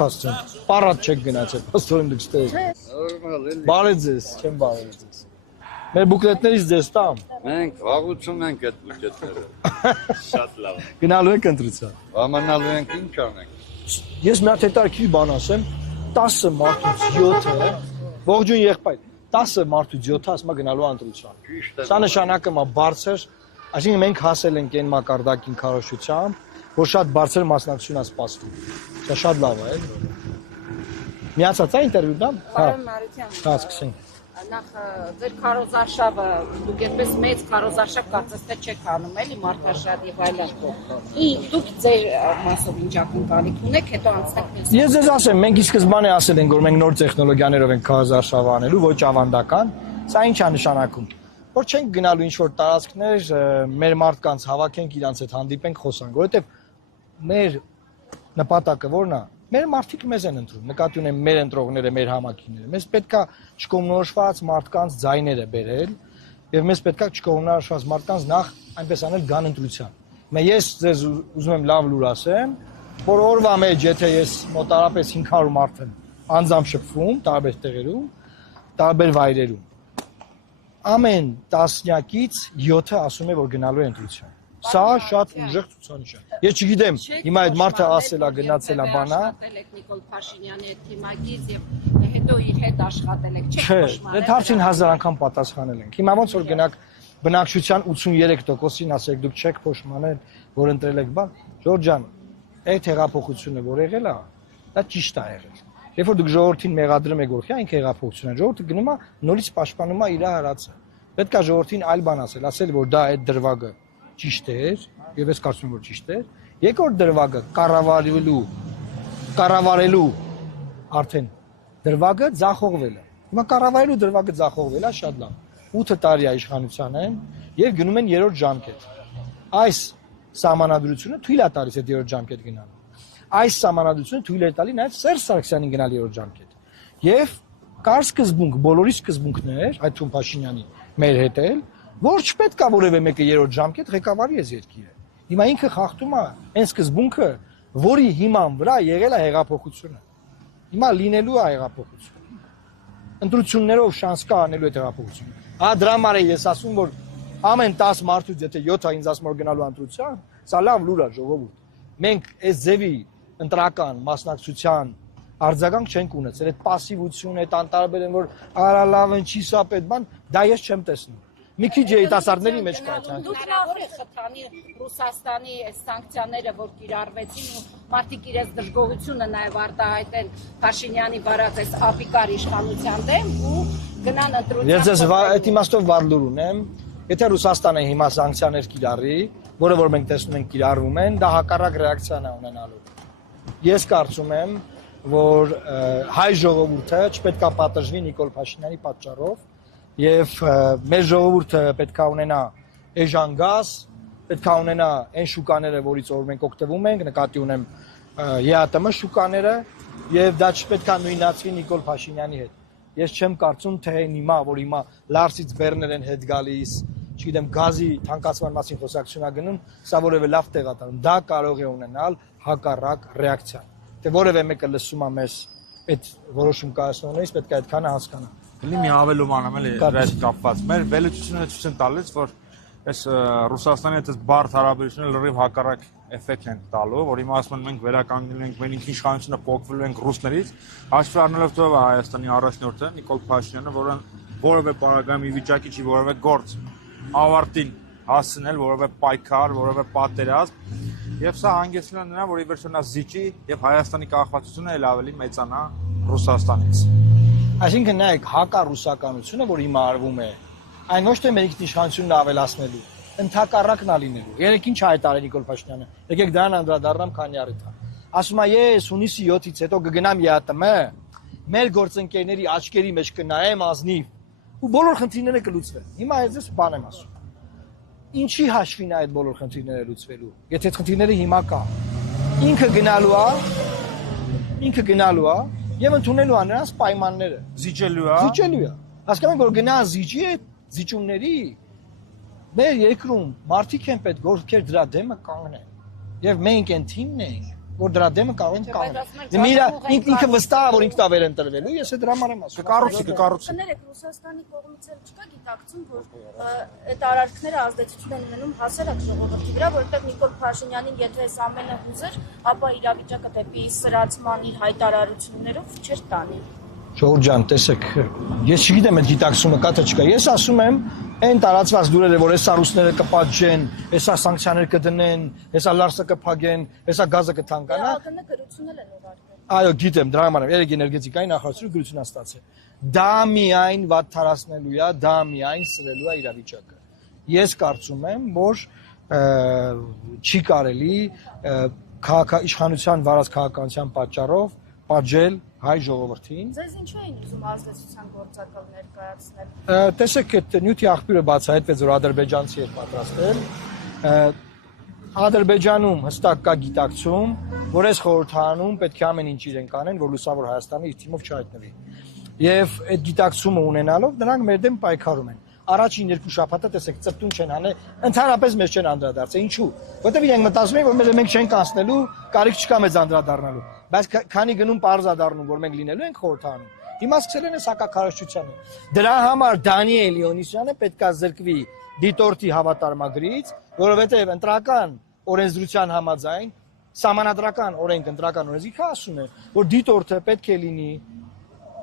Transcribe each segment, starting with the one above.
Պարատ չեք գնացել, պաստորին դուք ստեիք։ Բարև ձեզ, չեմ բարև ձեզ։ Մեր բուկլետներից ձեզ տամ։ Մենք վաղուցում ենք այդ բուկլետները։ Շատ լավ։ Գնալու եք ընտրության։ Ամանալու ենք ինչ անենք։ Ես մի հատ հետաքրքիր բան ասեմ, 10 մարդուց 7-ը, ողջույն եղբայր, 10 մարդուց 7-ը ասում է գնալու ընտրության։ Սա նշանակում է բարձր, այսինքն մենք հասել ենք այն մակարդակին քարոշությամբ, որ շատ բարձր մասնակցություն է սպասվում։ Դա շատ լավ է, էլի։ Միացած է ինտերվյուդան։ Պարոն Մարության։ Հա, սկսենք։ Նախ ձեր քարոզարշավը դուք այդպես մեծ քարոզարշավ կարծես թե չեք անում, էլի մարդաշատ եւ այլն։ Դուք ձեր մասով ինչ ակնկալիք ունեք, հետո անցնենք մյուս։ Ես ձեզ ասեմ, մենք ի սկզբանե ասել ենք, որ մենք նոր տեխնոլոգիաներով ենք քարոզարշավ անելու, ոչ ավանդական։ Սա ինչ է նշանակում։ Որ չենք գնալու ինչ-որ տարածքներ, մեր մարդկանց հավաքենք, իրանց հետ հանդիպենք, խոսանք, որովհետեւ մեր նպատակը ո՞րն է։ Մեր մարդիկ մեզ են ընտրում, նկատի ունեմ մեր ընտրողները, մեր համակիները։ Մեզ պետքա չկողմնորոշված մարդկանց ձայները բերել, եւ մեզ պետքա չկողմնորոշված մարդկանց նախ այնպես անել գան ընտրության։ Ես ձեզ ուզում եմ լավ լուր ասեմ, որ օրվա մեջ եթե ես մոտարապես 500 մարդ եմ անձամբ շփվում տարբեր տեղերում, տարբեր վայրերում, ամեն տասնյակից 7-ը ասում է, որ գնալու է ընտրության։ Սա շատ ուժեղ ցուցանիշ է։ Ես չգիտեմ, հիմա այդ մարդը ասել է, գնացել է բանա։ Նիկոլ Փաշինյանի հետ թիմակից եւ հետո իր հետ աշխատել եք, չեք պաշտպանել։ Այդ հարցին 1000 անգամ պատասխանել ենք։ Հիմա ոնց որ գնաք բնակչության 83%-ին ասեք դուք չեք պաշտպանել, որ ընտրել եք բան։ Ժորժ ջան, այդ հեղափոխությունը որ եղել է, դա ճիշտ է եղել։ Երբ որ դուք ժողովրդին մեղադրում եք, որ ինքը հեղափոխություն է, ժողովուրդը գնում է նորից պաշտպանում է իր հարացը։ Պետք է ժողովրդին այլ բան ասել, որ դա այդ դրվագը ճիշտ էր, եւ ես կարծում եմ որ ճիշտ էր։ Երկրորդ դրվագը կառավարելու արդեն դրվագը ձախողվել է։ Հիմա կառավարելու դրվագը ձախողվել է, շատ լավ։ 8 տարի է իշխանության են եւ գնում են երրորդ ժամկետ։ Այս սահմանադրությունը թույլ է տալիս այդ երրորդ ժամկետ գնալու։ Այս սահմանադրությունը թույլ է տալի նաեւ Սերժ Սարգսյանին գնալ երրորդ ժամկետ։ Եվ կար սկզբունք, բոլորի սկզբունքներ, այդ թվում Փաշինյանի մեր հետ էլ, որ չպետք է որևէ մեկը երրորդ ժամկետ ղեկավարի այս երկիրը։ Հիմա ինքը խախտում է այն սկզբունքը, որի հիման վրա եղել է հեղափոխությունը։ Հիմա լինելու է հեղափոխություն։ Ընտրություններով շանս կա անելու այդ հեղափոխությունը։ Հա դրա համար ես ասում որ ամեն 10 մարդուց եթե 7-ը ինձ ասում որ գնալու ընտրության, սա լավ լուր է ժողովուրդ։ Մենք այս ձևի ընտրական մասնակցության արձագանք չենք ունեցել։ Այդ пассивությունը, այդ անտարբեր են որ արա լավ են չի սա պետք բան, դա ես չեմ տեսնում։ Մի քիչ երիտասարդների մեջ կա այդ։ Հնարավոր է խթանի Ռուսաստանի այս սանկցիաները, որ կիրառվեցին ու մարդիկ իրենց դժգոհությունը նաև արտահայտեն Փաշինյանի վարած այս ապիկար իշխանության դեմ ու գնան ընտրության։ Ես ձեզ այդ իմաստով վառ լուր ունեմ։ Եթե Ռուսաստանը հիմա սանկցիաներ կիրառի, որը որ մենք տեսնում ենք կիրառվում են, դա հակառակ ռեակցիան է ունենալու։ Ես կարծում եմ, որ հայ ժողովուրդը չպետք է պատժվի Նիկոլ Փաշինյանի պատճառով եւ մեր ժողովուրդը պետք է ունենա էժան գազ, պետք է ունենա այն շուկաները, որից որ մենք օգտվում ենք, նկատի ունեմ ԵԱՏՄ շուկաները եւ դա չպետք է նույնացվի Նիկոլ Փաշինյանի հետ։ Ես չեմ կարծում թե հիմա որ հիմա Լարսից Բեռներ են հետ գալիս, չգիտեմ գազի թանկացման մասին խոսակցություն է գնում, սա որևէ լավ տեղ է տանում։ Դա կարող է ունենալ հակառակ ռեակցիա։ Թե որևէ մեկը լսում է մեզ այդ որոշում կայացնողներից պետք է այդքանը հասկանա։ Էլի մի հավելում անեմ էլի այդ կապված։ Մեր վերլուծությունները ցույց են տալիս, որ այս Ռուսաստանի հետ այս բարդ հարաբերությունները լրիվ հակառակ էֆեկտ են տալու, որ հիմա ասում են մենք վերականգնելու ենք մեր ինքնիշխանությունը փոխվելու ենք ռուսներից, հաշվի առնելով թե ով է Հայաստանի առաջնորդը Նիկոլ Փաշինյանը, որը որևէ պարագայում ի վիճակի չի որևէ գործ ավարտին հասցնել, որևէ պայքար, որևէ պատերազմ, եւ սա հանգեցնում է նրան, որ ի վերջո նա զիջի եւ Հայաստանի կախվածությունը էլ ավելի մեծանա Ռուսաստանից։ Այսինքն նայեք հակառուսականությունը, որ հիմա արվում է, այն ոչ թե մեր ինքնիշխանությունն ավելացնելու, ընդհակառակն է լինելու։ Երեք ինչ հայտարարել Նիկոլ Փաշինյանը։ Եկեք դրան անդրադառնամ քանի առիթ։ Ասում է ես հունիսի 7-ից հետո կգնամ ԵԱՏՄ, մեր գործընկերների աչքերի մեջ կնայեմ ազնիվ ու բոլոր խնդիրները կլուծվեն։ Հիմա ես բան եմ ասում։ Ինչի հաշվին է այդ բոլոր խնդիրները լուծվելու։ Եթե այդ խնդիրները հիմա կա, ինքը գնալու է եւ ընդունելու է նրանց պայմանները։ Զիջելու է։ Հասկանում եք որ գնա զիջի այդ զիջումների մեր երկրում մարդիկ են պետք ովքեր դրա դեմը կանգնեն։ Եվ մենք այն թիմն ենք, որ դրա դեմը կարող են բայց կանեն։ ասում են, Միրա ծաղկող են ինքը վստահ է, որ ինքը տավեր են տրվելու, ես այդ դրա համար եմ ասում։ Կկառուցի։ Կներեք, Ռուսաստանի կողմից էլ չկա գիտակցում, որ այդ արարքները ազդեցություն են ունենում հասարակ ժողովրդի վրա, որովհետև Նիկոլ Փաշինյանին եթե այս ամենը հուզեր, ապա իրավիճակը դեպի սրացման իր հայտարարություններով չէր տանի։ Ժողովուրդ ջան, տեսեք, ես չգիտեմ այդ գիտակցումը կա թե չկա։ Ես ասում եմ, այն տարածված լուրերը, որ հեսա ռուսները կպատժեն, հեսա սանկցիաներ կդնեն, հեսա լարսը կփակեն, հեսա գազը կթանկանա։ ԱԿՆ գրություն էլ են ուղարկել։ Այո, գիտեմ, դրա համար եմ, էներգետիկայի նախարարությունը գրություն ստացել։ Դա միայն վատ թարացնելու է, դա միայն սրելու է իրավիճակը։ Ես կարծում եմ, որ չի կարելի իշխանության վարած քաղաքականության պատճառով պատժել հայ ժողովրդին։ Ձեզ ինչու էին ուզում ազդեցության գործակալ ներկայացնել։ Տեսեք, այդ նյութի աղբյուրը բացահայտվեց, որ ադրբեջանցի էր պատրաստել։ Ադրբեջանում հստակ կա գիտակցում, որ այս խորհրդարանում պետք է ամեն ինչ իրենք անեն, որ լուսավոր Հայաստանը իր թիմով չհայտնվի։ Եվ այդ գիտակցումը ունենալով նրանք մեր դեմ պայքարում են։ Առաջին 2 շաբաթը տեսեք ծրտուն չեն անել, ընդհանրապես մեզ չեն անդրադարձել։ Ինչու՞։ Որտեւ իրենք մտածում են, որ մենք չենք անցնելու, կարիք չկա մեզ անդրադառնալու։ Բայց քանի գնում պարզ է դառնում, որ մենք լինելու ենք խորհրդարանում, հիմա սկսել են հակակարողջությանը։ Դրա համար Դանիել Իոնիսյանը պետքա զրկվի դիտորդի հավատարմագրից, որովհետև ընտրական օրենսդրության համաձայն սահմանադրական օրենք ընտրական օրենսգիրքը ասում է, որ դիտորդը պետք է լինի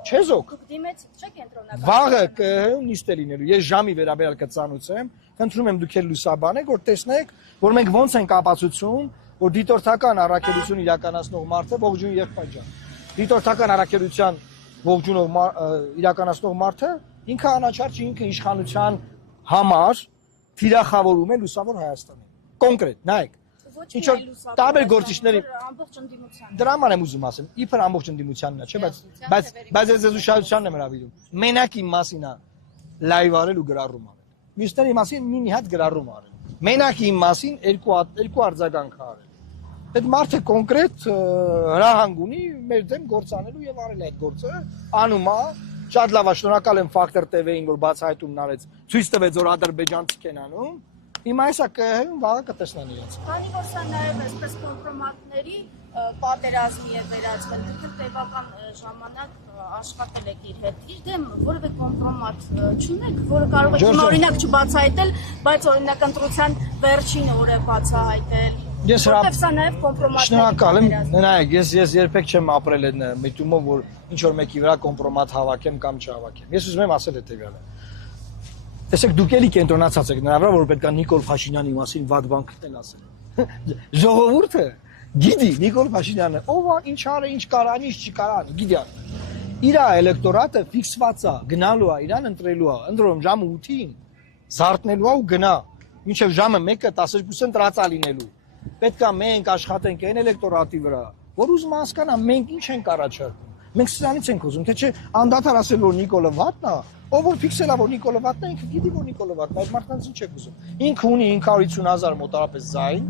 չեզոք։ Դուք դիմեցիք, չէ՞ կենտրոնական։ Վաղը նիստ է լինելու։ Ես ժամի վերաբերյալ կծանուցեմ, խնդրում եմ դուք էլ լուսաբանեք, որ տեսնեք, որ մենք ոնց ենք ապացուցում, որ դիտորդական առաքելություն իրականացնող մարդը ողջուն եղբայր ջան։ Դիտորդական առաքելության ողջունող իրականացնող մարդը ինքը անաչառ չի, ինքը իշխանության համար թիրախավորում է լուսավոր Հայաստանը։ Կոնկրետ, նայեք։ Ինչ որ տարբեր գործիչների ամբողջ ընդդիմության։ Դրա համար եմ ուզում ասեմ, իբր ամբողջ ընդդիմությանն է, չէ՞, բայց ես ուշադրությանն եմ հրավիրում։ Մենակ իմ մասին է լայվ արել ու գրառում արել։ Մյուսների մասին մի հատ գրառում արել։ Մենակ իմ մասին երկու արձագանք արել։ Այդ մարդը կոնկրետ հրահանգ ունի մեր դեմ գործանելու եւ արել այդ գործը, անում է, շատ լավ է, շնորհակալ եմ Factor TV-ին, որ բացահայտումն արեց, ցույց տվեց, որ ադրբեջանցիք են անում։ Հիմա այսա կհեմ վաղը կտեսնան իրաց։ Քանի որ սա նաև այսպես կոմպրոմատների պատերազմի է վերածվել, դուք տևական ժամանակ աշխատել եք իր հետ։ Իր դեմ որևէ կոմպրոմատ չունեք, որը կարող եք օրինակ չբացահայտել, բայց օրինակ ընտրության վերջին օրը բացահայտել։ Որտեվ սա նաև կոմպրոմատ է։ Շնորհակալ եմ, նայեք, ես երբեք չեմ ապրել այդ միտումով, որ ինչ որ մեկի վրա կոմպրոմատ հավաքեմ կամ չհավաքեմ։ Ես ուզում եմ ասել հետևյալը։ Տեսեք, դուք էլի կենտրոնացած եք նրա վրա, որ պետք է Նիկոլ Փաշինյանի մասին վատ բան քնել ասել։ Ժողովուրդը գիտի Նիկոլ Փաշինյանը ով է, ինչ արել, ինչ կարան, ինչ չի կարան, գիտի։ Իր էլեկտորատը ֆիքսված է, գնալու է, իրան ընտրելու է, ընտրում ժամը 8-ին, զարթնելու է ու գնա։ Մինչև ժամը 1-ը 12-ը ընտրածա լինելու։ Պետք է մենք աշխատենք այն էլեկտորատի վրա, որ ուզում հասկանա մենք ինչ ենք առաջարկում։ Մենք սրանից ենք ուզում, թե չէ անդադար ասել որ Նիկոլը վատն է, ով որ ֆիքսել է որ Նիկոլը վատն է, ինքը գիտի որ Նիկոլը վատն է, այդ մարդկանց ինչ եք ուզում։ Ինքը ունի 550,000 մոտարապես զայն,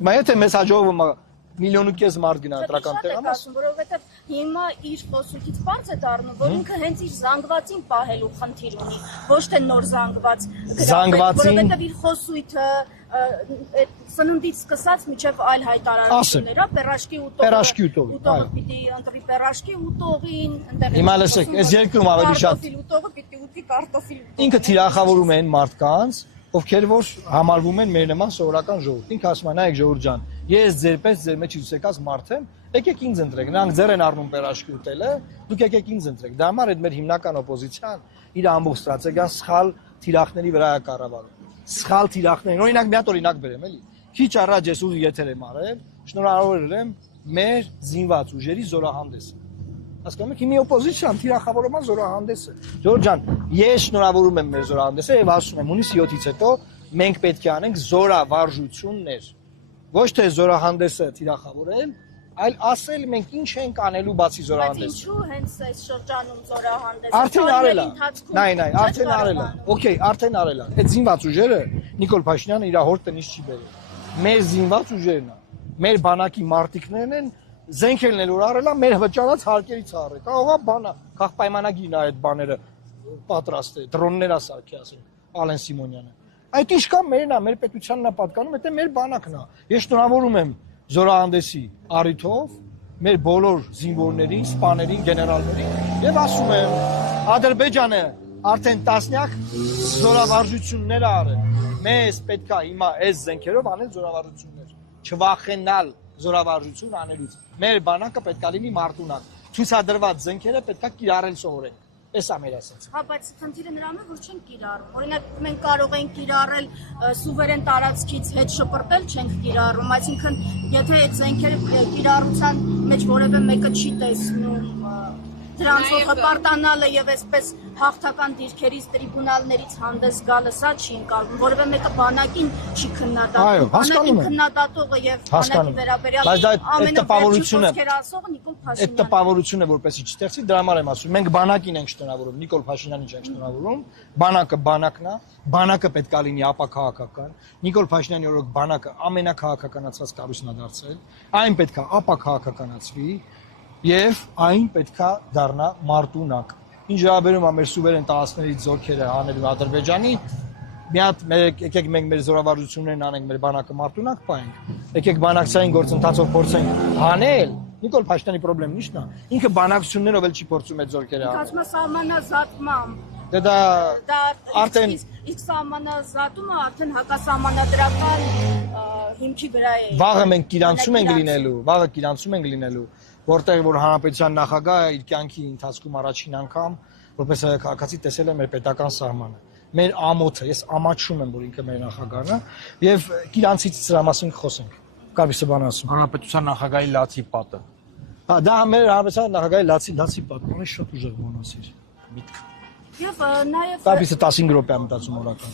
հիմա եթե մեզ հաջողվում է 1.5 միլիոն մարդ գնա ընտրական տեղամաս, որովհետև հիմա իր խոսքից բարձ է դառնում, որ ինքը հենց իր զանգվածին պահելու խնդիր ունի, ոչ թե նոր զանգված, որովհետև իր խոսույթը սնունդից սկսած միջև այլ հայտարարությունները, պերաշկի ուտողը պիտի ընտրի պերաշկի ուտողին, հիմա լսեք, այս երկրում ավելի շատ ուտողը պիտի ուտի կարտոֆիլ։ Ինքը թիրախավորում են մարդկանց, ովքեր որ համարվում են մեր նման սովորական ժողովուրդ։ Ինքը ասում է, նայեք ժողովուրդ ջան, ես ձերպես ձեր մեջ ուսեկած մարդ եմ, եկեք ինձ ընտրեք։ Նրանք ձեր են առնում պերաշկի ուտելը, դուք եկեք ինձ ընտրեք։ Դա համար այդ մեր հիմնական օպոզիցիան իր ամբողջ ստրատեգիան սխալ թիրախների վրա է կառավարում։ Սխալ թիրախներին, օրինակ մի հատ օրինակ բերեմ, էլի։ Քիչ առաջ ես ուղի եթեր եմ արել, շնորհավորել եմ մեր զինված ուժերի զորահանդեսը։ Հասկանում եք, հիմի օպոզիցիան թիրախավորում է զորահանդեսը։ Ժորժ ջան, ես շնորհավորում եմ մեր զորահանդեսը եւ ասում եմ, հունիսի 7-ից հետո մենք պետք է անենք զորավարժություններ։ Ոչ թե զորահանդեսը թիրախավորել, այլ ասել մենք ինչ ենք անելու բացի զորահանդեսը։ Բայց ինչու հենց այս շրջանում զորահանդեսը։ Արդեն արել է։ Նայ, արդեն արել է։ Okay, արդեն արել է։ Այդ զինված ուժերը Նիկոլ Փաշինյանը իր հոր տնից չի բերել։ Մեր զինված ուժերն է։ Մեր բանակի մարտիկներն են զենքերն էլ որ արել է մեր վճարած հարկերից առել։ Կարող է բանա, քաղ պայմանագիրն է այդ բաները պատրաստել, դրոններ ասարքի ասենք Ալեն Սիմոնյանը։ Այդ իշքան մերն է, մեր պետությանն է պատկանում, դա մեր բանակն է։ Ես շնորհավորում եմ զորահանդեսի առիթով մեր բոլոր զինվորներին, սպաներին, գեներալներին եւ ասում եմ Ադրբեջանը արդեն տասնյակ զորավարժություններ արել։ Մեզ պետք է հիմա այս զենքերով անել զորավարժություններ, չվախենալ զորավարժություն անելուց։ Մեր բանակը պետք է լինի մարտունակ։ Ցույցադրված զենքերը պետք է կիրառել սովորել։ Էս է մեր ասած։ Հա, բայց խնդիրը նրանում է, որ չենք կիրառում։ Օրինակ, մենք կարող ենք կիրառել սուվերեն տարածքից հետ շպրտել, չենք կիրառում, այսինքն, եթե այդ զենքերը կիրառության մեջ որևէ մեկը չի տեսնում դրանցով հպարտանալը եւ այսպես հաղթական դիրքերից տրիբունալներից հանդես գալը, սա չի ընկալվում, որևէ մեկը բանակին չի քննադատում։ Բանակին քննադատողը եւ բանակի վերաբերյալ ամենավերջին ասողը Նիկոլ Փաշինյանն է։ Այդ տպավորությունը որպեսի չստեղծի, դրա համար եմ ասում, մենք բանակին ենք շնորհավորում, Նիկոլ Փաշինյանին չենք շնորհավորում, բանակը բանակն է, բանակը պետք է լինի ապաքաղաքական։ Նիկոլ Փաշինյանի օրոք բանակը ամենակաղաքականացված կառույցն է դարձել, այն պետք է ապաքաղաքականացվի եւ այն պետքա դառնա մարտունակ։ Ինչ վերաբերում է մեր սուվերեն տարածքներից զորքերը հանելու Ադրբեջանի, մի հատ եկեք մենք մեր զորավարժություններն անենք, մեր բանակը մարտունակ պահենք։ Եկեք բանակցային գործընթացով փորձենք հանել։ Նիկոլ Փաշինյանի խնդիրն ի՞նչն է։ Ինքը բանակցություններով էլ չի փորձում այդ զորքերը հանել։ Կազմա սահմանազատմամբ։ Դա արդեն իսկ սահմանազատումը արդեն հակասահմանադրական հիմքի վրա է։ Վաղը մենք կիրանցում ենք լինելու, որտեղ որ հանրապետության նախագահը իր կյանքի ընթացքում առաջին անգամ որպես քաղաքացի տեսել է մեր պետական սահմանը, մեր ամոթը, ես ամաչում եմ, որ ինքը մեր նախագահն է, եւ իրանցից սրա մասին խոսենք։ Կարծես բան ասում։ Հանրապետության նախագահի լացի պատը։ Հա, դա մեր հանրապետության նախագահի լացի պատը, ունի շատ ուժեղ բան ասիր։ Միտք։ Եվ նաև Կարծես 15 րոպե է մտածում օրական։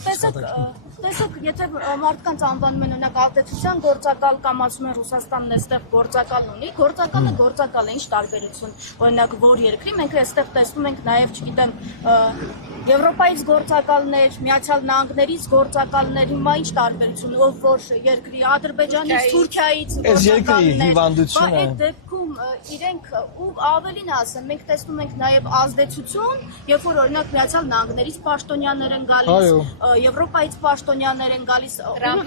Տեսեք, եթե մարդկանց անվանում են օրինակ ազդեցության գործակալ կամ ասում են Ռուսաստանն այստեղ գործակալ ունի, գործակալ է, ինչ տարբերություն։ Օրինակ, որ երկրի մենք այստեղ տեսնում ենք նաև, չգիտեմ, Եվրոպայից գործակալներ, Միացյալ Նահանգներից գործակալներ, հիմա ինչ տարբերություն, ով որ երկրի Ադրբեջանից, Թուրքիայից գործակալներ։ Այդ դեպքում իրենք ու ավելին ասեմ, մենք տեսնում ենք նաև ազդեցություն, երբ որ օրինակ Միացյալ Նահանգներից պաշտոնյաներ են գալիս, Եվրոպայից պաշտոնյաներ են գալիս,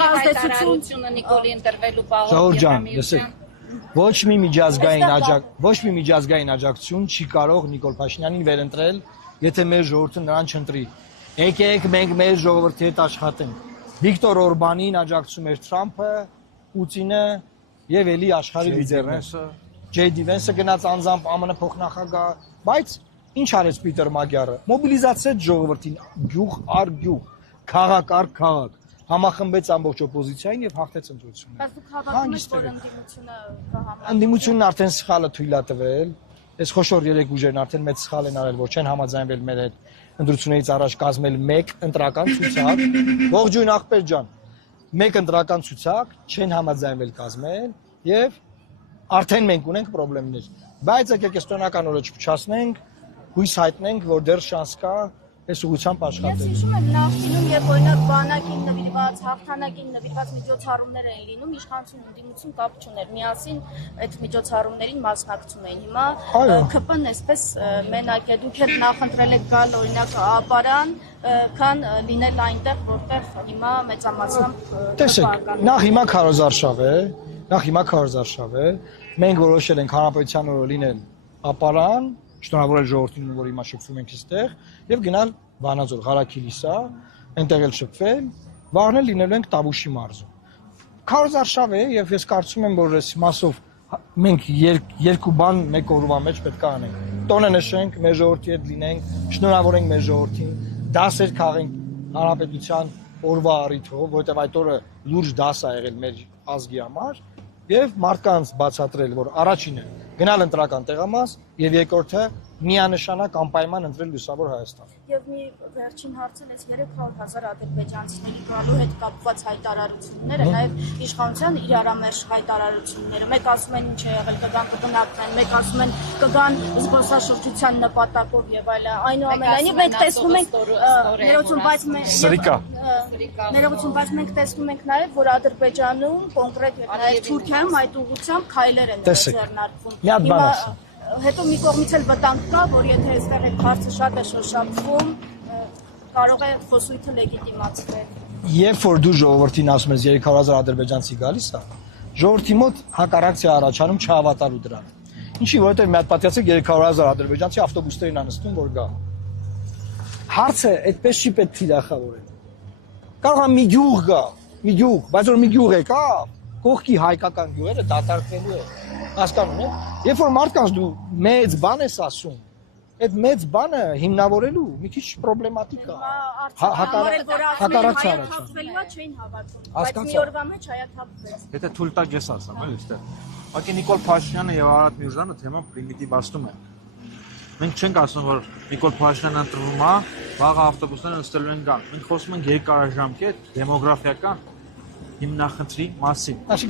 ազդեցությունը Նիկոլի ընտրվելու պահով Ոչ մի միջազգային աջակցություն չի կարող Նիկոլ Փաշինյանին վերընտրել, եթե մեր ժողովուրդը նրան չընտրի։ Եկեք մենք մեր ժողովրդի հետ աշխատենք։ Վիկտոր Օրբանին աջակցում էր Թրամփը, Պուտինը եւ էլի աշխարհի լիդերները։ Ջեյդի Վենսը գնաց անձամբ ԱՄՆ փոխնախագահ, բայց ինչ արեց Պիտեր Մագյարը։ Մոբիլիզացրեց ժողովրդին գյուղ առ գյուղ, քաղաք առ քաղաք, համախմբեց ամբողջ օպոզիցիային եւ հաղթեց ընտրությունները։ Բայց դուք հավատում եք, որ ընդդիմությունը կհամաձայնի։ Ընդդիմությունն արդեն սխալը թույլ է տվել։ Այս խոշոր երեք ուժերն արդեն մեծ սխալ են արել, որ չեն համաձայնվել մեր հետ ընտրություններից առաջ կազմել մեկ ընտրական ցուցակ։ Ողջույն ախպեր ջան։ Մեկ ընտրական ցուցակ չեն համաձայնվել կազմել եւ արդեն մենք ունենք խնդիրներ։ Բայց եկեք էստոնական օրը չփչացնենք, հույս հայտնենք, որ դեռ շանս կա այս ուղղությամբ աշխատել։ Ես հիշում եմ նախկինում, երբ օրինակ բանակին նվիրված, հաղթանակին նվիրված միջոցառումներ էին լինում, իշխանություն ու ընդդիմություն կապ չուներ, միասին այդ միջոցառումներին մասնակցում էին։ Հիմա ԿՊ-ն այսպես մենակ է, դուք էլ նախընտրել եք գալ օրինակ ապարան, քան լինել այնտեղ, որտեղ հիմա մեծամասամբ տեսեք, նախ հիմա քարոզարշավ է, մենք որոշել ենք հանրապետության օրը լինել ապարան, շնորհավորել ժողովրդին, որ հիմա շփվում ենք այստեղ, եւ գնալ Վանաձոր, Ղարաքիլիսա, այնտեղ էլ շփվել, վաղն էլ լինելու ենք Տավուշի մարզում։ Քարոզարշավ է եւ ես կարծում եմ, որ այս մասով մենք երկու բան մեկ օրվա մեջ պետք է անենք։ Տոնը նշենք, մեր ժողովրդի հետ լինենք, շնորհավորենք մեր ժողովրդին, դասեր քաղենք հանրապետության օրվա առիթով, որովհետեւ այդ օրը լուրջ դաս է եղել մեր ազգի համար, եւ մարդկանց բացատրել, որ առաջինը գնալ ընտրական տեղամաս եւ երկրորդը միանշանակ անպայման ընտրել Լուսավոր Հայաստան։ Եվ մի վերջին հարցը այս 300,000 ադրբեջանցիների գալու հետ կապված հայտարարությունները, նաև իշխանության իրարամերժ հայտարարությունները։ Մեկ ասում են ինչ է եղել, կգան կբնակվեն, մեկ ասում են կգան զբոսաշրջության նպատակով եւ այլն։ Այնուամենայնիվ մենք տեսնում ենք բայց մենք տեսնում ենք նաև, որ Ադրբեջանում կոնկրետ եւ նաև Թուրքիայում այդ ուղղությամբ քայլեր են ձեռնարկվում։ Հետո մի կողմից էլ վտանգ կա, որ եթե այստեղ այդ հարցը շատ է շոշափվում, կարող է խոսույթը լեգիտիմացվել։ Երբ որ դու ժողովրդին ասում ես 300,000 ադրբեջանցի գալիս է, ժողովրդի մոտ հակառակցիա առաջանում չհավատալու դրան։ Ինչի, որովհետև մի հատ պատյացեք 300,000 ադրբեջանցի ավտոբուսներին անստում որ գա։ Հարցը այդպես չի պետք թիրախավորել։ Կարող է մի գյուղ գա, մի գյուղ, բայց որ մի գյուղ է կա, կողքի հայկական գյուղերը դատարկվելու է։ Հասկանում եք։ Երբ որ մարդկանց դու մեծ բան ես ասում, այդ մեծ բանը հիմնավորելու մի քիչ պրոբլեմատիկ է։ Հակառակցիա թափվելուա չէին հավատում, բայց Հասկացա։ մի օրվա մեջ հայաթափվեց։ Եթե թույլ տակ ես ասեմ, էլի այստեղ։ Ուղղակի Նիկոլ Փաշինյանը եւ Արարատ Միրզյանը թեման պրիմիտիվացնում են։ Մենք չենք ասում, որ Նիկոլ Փաշինյանն ընտրվում է, վաղը ավտոբուսները նստելու են գան։ Մենք խոսում ենք երկարաժամկետ դեմոգրաֆիական հիմնախնդրի մասին։ Այսինքն